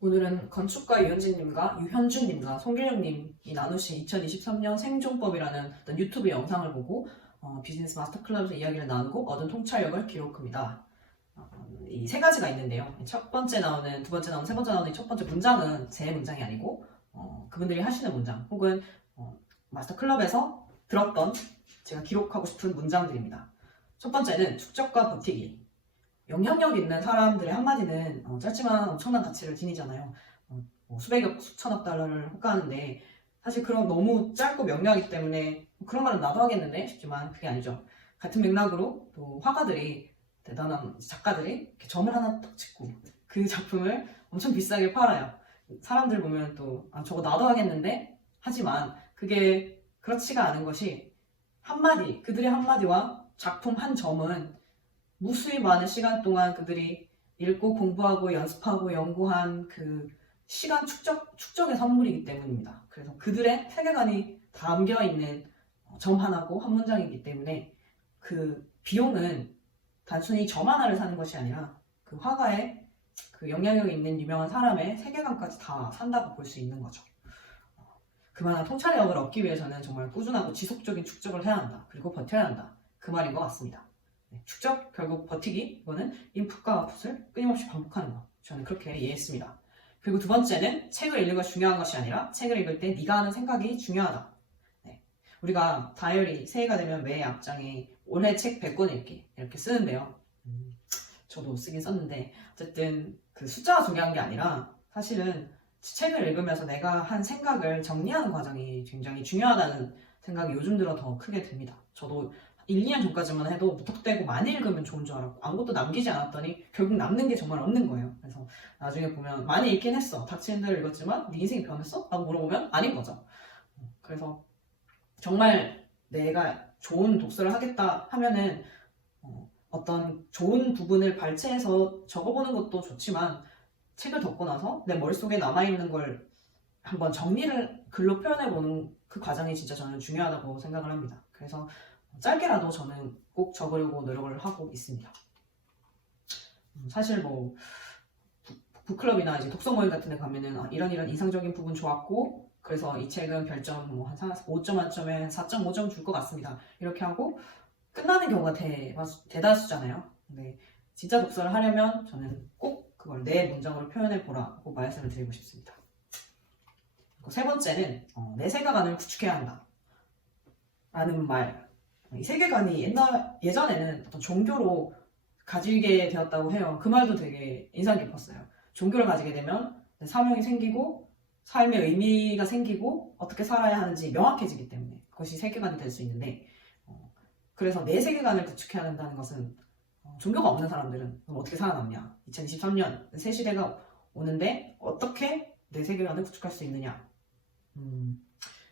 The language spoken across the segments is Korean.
오늘은 건축가 유현진님과 유현준님과 송길영님이 나누신 2023년 생존법이라는 어떤 유튜브 영상을 보고 비즈니스 마스터 클럽에서 이야기를 나누고 얻은 통찰력을 기록합니다. 이 세 가지가 있는데요. 첫 번째 나오는, 두 번째 나오는, 세 번째 나오는 이 첫 번째 문장은 제 문장이 아니고 그분들이 하시는 문장 혹은 마스터 클럽에서 들었던 제가 기록하고 싶은 문장들입니다. 첫 번째는 축적과 버티기. 영향력 있는 사람들의 한마디는 짧지만 엄청난 가치를 지니잖아요. 수백억, 수천억 달러를 호가하는데 사실 그런 너무 짧고 명료하기 때문에 그런 말은 나도 하겠는데 싶지만 그게 아니죠. 같은 맥락으로 또 화가들이, 대단한 작가들이 이렇게 점을 하나 딱 찍고 그 작품을 엄청 비싸게 팔아요. 사람들 보면 또 저거 나도 하겠는데 하지만 그게 그렇지가 않은 것이 한마디, 그들의 한마디와 작품 한 점은 무수히 많은 시간 동안 그들이 읽고 공부하고 연습하고 연구한 그 시간 축적의 산물이기 때문입니다. 그래서 그들의 세계관이 담겨 있는 점 하나고 한 문장이기 때문에 그 비용은 단순히 점 하나를 사는 것이 아니라 그 화가의 그 영향력 있는 유명한 사람의 세계관까지 다 산다고 볼 수 있는 거죠. 그만한 통찰력을 얻기 위해서는 정말 꾸준하고 지속적인 축적을 해야 한다. 그리고 버텨야 한다. 그 말인 것 같습니다. 축적, 결국 버티기, 이거는 인풋과 아웃풋을 끊임없이 반복하는 것. 저는 그렇게 이해했습니다. 그리고 두 번째는 책을 읽는 것이 중요한 것이 아니라 책을 읽을 때 네가 하는 생각이 중요하다. 네. 우리가 다이어리 새해가 되면 매 앞장에 올해 책 100권 읽기 이렇게 쓰는데요. 저도 쓰긴 썼는데 어쨌든 그 숫자가 중요한 게 아니라 사실은 책을 읽으면서 내가 한 생각을 정리하는 과정이 굉장히 중요하다는 생각이 요즘 들어 더 크게 듭니다. 저도 1, 2년 전까지만 해도 무턱대고 많이 읽으면 좋은 줄 알았고 아무것도 남기지 않았더니 결국 남는 게 정말 없는 거예요. 그래서 나중에 보면 많이 읽긴 했어. 닥치는 대로 읽었지만 네 인생이 변했어? 라고 물어보면 아닌 거죠. 그래서 정말 내가 좋은 독서를 하겠다 하면은 어떤 좋은 부분을 발췌해서 적어보는 것도 좋지만 책을 덮고 나서 내 머릿속에 남아있는 걸 한번 정리를 글로 표현해보는 그 과정이 진짜 저는 중요하다고 생각을 합니다. 그래서 짧게라도 저는 꼭 적으려고 노력을 하고 있습니다. 사실 뭐 북클럽이나 이제 독서 모임 같은 데 가면은 이런 인상적인 부분 좋았고 그래서 이 책은 별점 뭐 한 5점 만점에 4.5점 줄 것 같습니다. 이렇게 하고 끝나는 경우가 대다수잖아요. 근데 진짜 독서를 하려면 저는 꼭 그걸 내 문장으로 표현해 보라고 말씀을 드리고 싶습니다. 그리고 세 번째는 내 세계관을 구축해야 한다 라는 말. 이 세계관이 예전에는 어떤 종교로 가지게 되었다고 해요. 그 말도 되게 인상 깊었어요. 종교를 가지게 되면 사명이 생기고 삶의 의미가 생기고 어떻게 살아야 하는지 명확해지기 때문에 그것이 세계관이 될 수 있는데 그래서 내 세계관을 구축해야 한다는 것은 종교가 없는 사람들은 어떻게 살아남냐. 2023년 새 시대가 오는데 어떻게 내 세계관을 구축할 수 있느냐.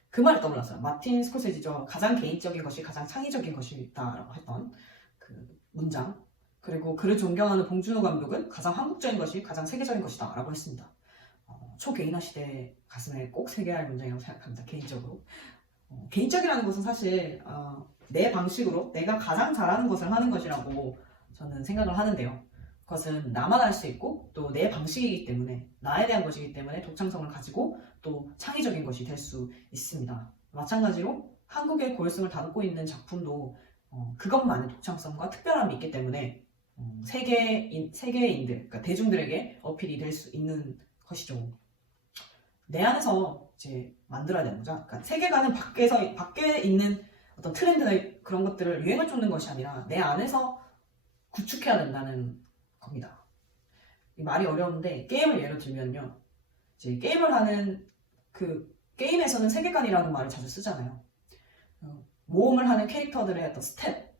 그 말이 떠올랐어요. 마틴 스코세지죠. 가장 개인적인 것이 가장 창의적인 것이다라고 했던 그 문장. 그리고 그를 존경하는 봉준호 감독은 가장 한국적인 것이 가장 세계적인 것이다 라고 했습니다. 초개인화 시대 가슴에 꼭 새겨야 할 문장이라고 생각합니다. 개인적으로. 개인적이라는 것은 사실 내 방식으로 내가 가장 잘하는 것을 하는 것이라고 저는 생각을 하는데요. 그것은 나만 할 수 있고 또 내 방식이기 때문에 나에 대한 것이기 때문에 독창성을 가지고 또 창의적인 것이 될 수 있습니다. 마찬가지로 한국의 고유성을 담고 있는 작품도 그것만의 독창성과 특별함이 있기 때문에 세계인들, 그러니까 대중들에게 어필이 될 수 있는 것이죠. 내 안에서 이제 만들어야 되는 거죠. 그러니까 세계관은 밖에 있는 어떤 트렌드나 그런 것들을 유행을 쫓는 것이 아니라 내 안에서 구축해야 된다는 겁니다. 이 말이 어려운데 게임을 예로 들면요. 이제 게임을 하는 그 게임에서는 세계관이라는 말을 자주 쓰잖아요. 모험을 하는 캐릭터들의 어떤 스텝,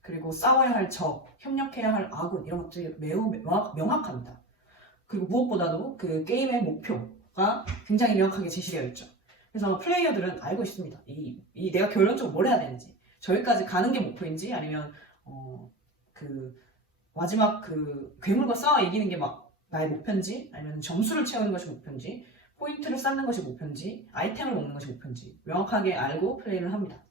그리고 싸워야 할 적, 협력해야 할 아군 이런 것들이 매우 명확합니다. 그리고 무엇보다도 그 게임의 목표가 굉장히 명확하게 제시되어 있죠. 그래서 플레이어들은 알고 있습니다. 이 내가 결론적으로 뭘 해야 되는지, 저기까지 가는 게 목표인지 아니면 그 마지막 그 괴물과 싸워 이기는 게 막 나의 목표인지 아니면 점수를 채우는 것이 목표인지 포인트를 쌓는 것이 목표인지 아이템을 먹는 것이 목표인지 명확하게 알고 플레이를 합니다.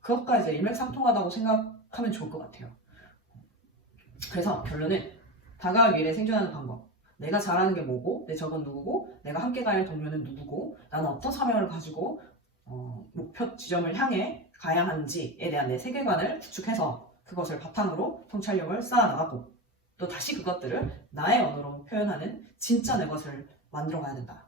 그것과 이제 일맥상통하다고 생각하면 좋을 것 같아요. 그래서 결론은 다가올 미래에 생존하는 방법, 내가 잘하는 게 뭐고, 내 적은 누구고, 내가 함께 가야 할 동료는 누구고, 나는 어떤 사명을 가지고 목표 지점을 향해 가야 하는지에 대한 내 세계관을 구축해서 그것을 바탕으로 통찰력을 쌓아나가고 또 다시 그것들을 나의 언어로 표현하는 진짜 내 것을 만들어가야 된다.